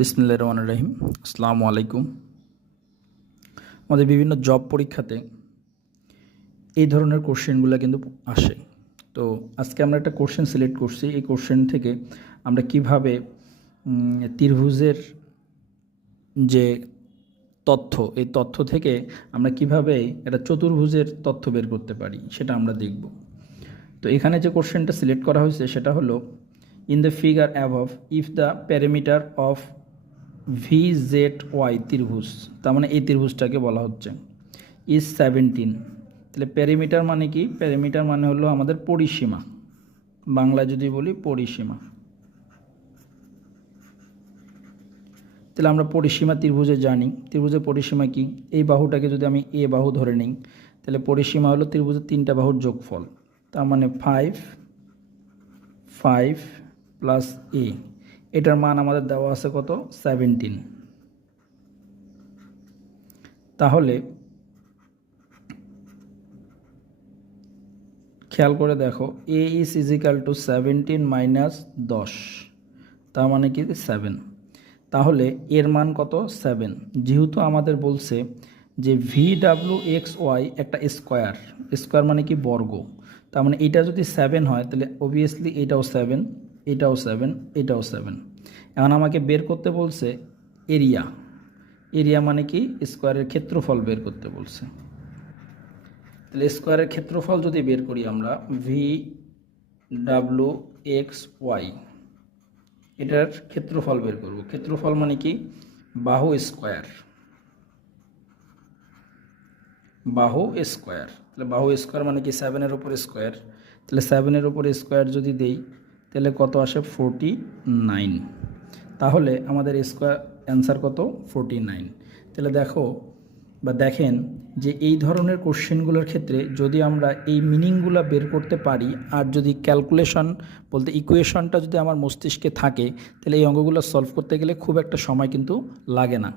বিসমিল্লাহির রহমানির রহিম। আসসালামু আলাইকুম। আমাদের বিভিন্ন জব পরীক্ষাতে এই ধরনের কোশ্চেনগুলো কিন্তু আসে। তো আজকে আমরা একটা কোশ্চেন সিলেক্ট করছি। এই কোশ্চেন থেকে আমরা কিভাবে ত্রিভুজের যে তথ্য, এই তথ্য থেকে আমরা কিভাবে একটা চতুর্ভুজের তথ্য বের করতে পারি সেটা আমরা দেখব। তো এখানে যে কোশ্চেনটা সিলেক্ট করা হয়েছে সেটা হলো, in the figure above if the parameter of VZY ত্রিভুজ, তার মানে এই ত্রিভুজটাকে বলা হচ্ছে ইজ 17। তাহলে প্যারামিটার মানে কি? প্যারামিটার মানে হলো আমাদের পরিসীমা, বাংলায় যদি বলি পরিসীমা। তাহলে আমরা পরিসীমা ত্রিভুজে জানি, ত্রিভুজের পরিসীমা কি? এই বাহুটাকে যদি আমি এ বাহু ধরে নিই তাহলে পরিসীমা হলো ত্রিভুজের তিনটা বাহুর যোগফল, তার মানে 5 প্লাস এ। এটার মান আমাদের দেওয়া আছে কত? 17। তাহলে খেয়াল করে দেখো, এ ইজ ইজিক্যাল টু 17 মাইনাস 10, তার মানে কি 7। তাহলে এর মান কত? 7। যেহেতু আমাদের বলছে যে VWXY একটা স্কোয়ার, স্কোয়ার মানে কি? বর্গ। তার মানে এটা যদি 7 হয় তাহলে অবভিয়াসলি এটাও 7, এটাও 7, এটাও 7। এখন আমাকে বের করতে বলছে এরিয়া। এরিয়া মানে কি? স্কোয়ারের ক্ষেত্রফল বের করতে বলছে। তাহলে স্কোয়ারের ক্ষেত্রফল যদি বের করি আমরা, VWXY এটার ক্ষেত্রফল বের করব। ক্ষেত্রফল মানে কি? বাহু স্কোয়ার, বাহু স্কোয়ার। তাহলে বাহু স্কোয়ার মানে কি? 7-এর উপর স্কোয়ার। তাহলে 7-এর উপর স্কোয়ার যদি দেই তাহলে কত আসে? 49। তাহলে আমাদের স্কোয়ার অ্যান্সার কত? 49। তাহলে দেখো বা দেখেন যে এই ধরনের কোশ্চেনগুলোর ক্ষেত্রে যদি আমরা এই মিনিংগুলো বের করতে পারি, আর যদি ক্যালকুলেশন বলতে ইকুয়েশনটা যদি আমার মস্তিষ্কে থাকে, তাহলে এই অঙ্কগুলো সলভ করতে গেলে খুব একটা সময় কিন্তু লাগে না।